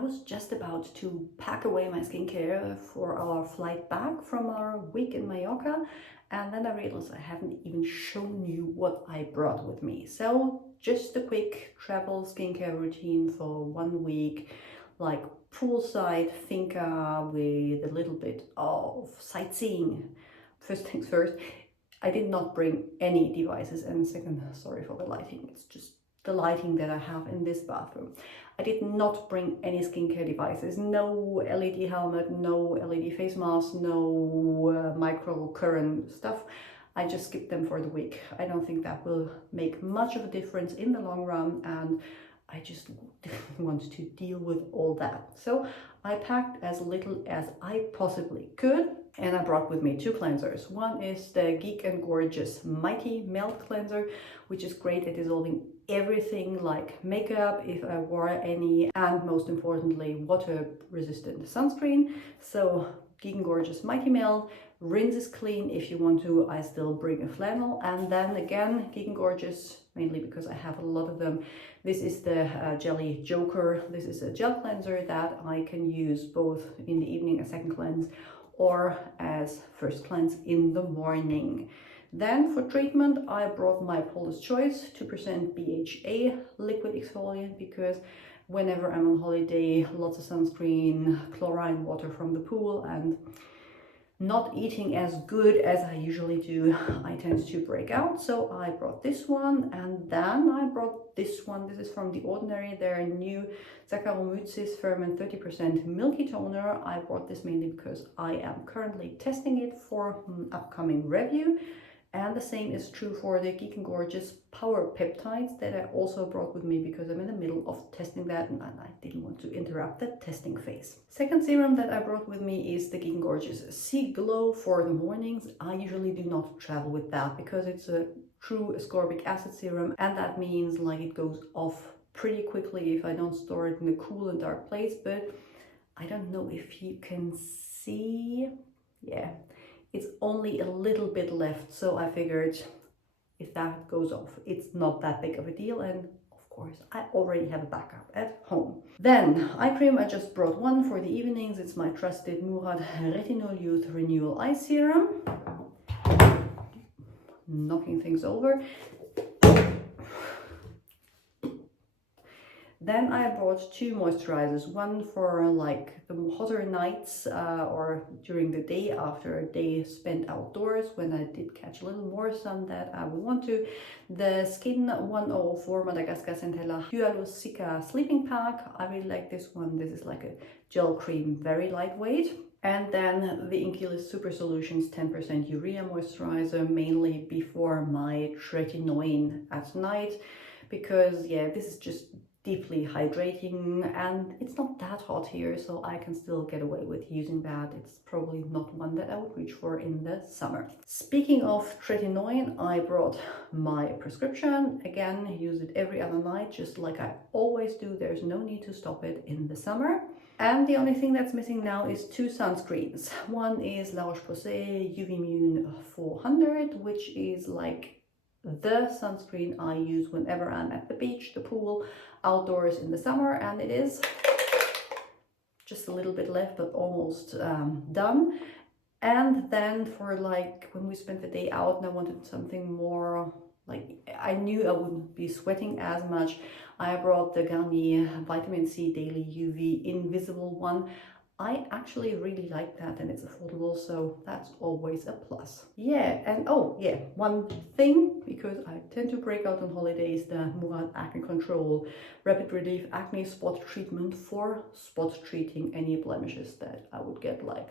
was just about to pack away my skincare for our flight back from our week in Mallorca, and then I realized I haven't even shown you what I brought with me. So just a quick travel skincare routine for 1 week, like poolside Finca with a little bit of sightseeing. First things first, I did not bring any devices, and second, sorry for the lighting, it's just the lighting that I have in this bathroom. I did not bring any skincare devices, no LED helmet, no LED face mask, no micro current stuff. I just skipped them for the week. I don't think that will make much of a difference in the long run, and I just didn't want to deal with all that. So I packed as little as I possibly could, and I brought with me 2 cleansers. One is the Geek Gorgeous Mighty Melt Cleanser, which is great at dissolving everything like makeup, if I wore any, and most importantly, water-resistant sunscreen. So Geek Gorgeous Mighty Melt, rinses clean if you want to. I still bring a flannel, and then again Geek Gorgeous, mainly because I have a lot of them. This is the Jelly Joker. This is a gel cleanser that I can use both in the evening as second cleanse or as first cleanse in the morning. Then for treatment, I brought my Paula's Choice 2% BHA liquid exfoliant, because whenever I'm on holiday, lots of sunscreen, chlorine water from the pool, and not eating as good as I usually do, I tend to break out. So I brought this one, and then I brought this one. This is from The Ordinary, their new Saccharomyces Ferment 30% Milky Toner. I brought this mainly because I am currently testing it for upcoming review. And the same is true for the Geek Gorgeous Power Peptides that I also brought with me because I'm in the middle of testing that and I didn't want to interrupt the testing phase. Second serum that I brought with me is the Geek Gorgeous Sea Glow for the mornings. I usually do not travel with that because it's a true ascorbic acid serum, and that means like it goes off pretty quickly if I don't store it in a cool and dark place. But I don't know if you can see, yeah. It's only a little bit left, so I figured if that goes off, it's not that big of a deal, and of course I already have a backup at home. Then eye cream, I just brought one for the evenings. It's my trusted Murad Retinol Youth Renewal Eye Serum. Knocking things over. Then I brought 2 moisturizers, one for like the hotter nights or during the day after a day spent outdoors when I did catch a little more sun that I would want to. The Skin 104 Madagascar Centella Hyaluronic Sleeping Pack. I really like this one. This is like a gel cream, very lightweight. And then the Inkey List Super Solutions 10% Urea Moisturizer, mainly before my tretinoin at night, because yeah, this is just deeply hydrating and it's not that hot here, so I can still get away with using that. It's probably not one that I would reach for in the summer. Speaking of tretinoin, I brought my prescription. Again, use it every other night, just like I always do. There's no need to stop it in the summer. And the only thing that's missing now is 2 sunscreens. One is La Roche-Posay UV Immune 400, which is like the sunscreen I use whenever I'm at the beach, the pool, outdoors in the summer, and it is just a little bit left, but almost done. And then for like when we spent the day out and I wanted something more, like I knew I wouldn't be sweating as much, I brought the Garnier Vitamin C Daily UV Invisible one. I actually really like that, and it's affordable, so that's always a plus. Yeah, and oh yeah, one thing, because I tend to break out on holidays, the Murad Acne Control Rapid Relief Acne Spot Treatment for spot treating any blemishes that I would get, like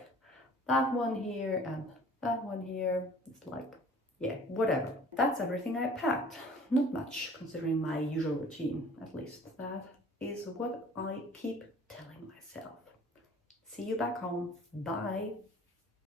that one here and that one here. It's like, yeah, whatever. That's everything I packed. Not much, considering my usual routine, at least. That is what I keep telling myself. See you back home. Bye.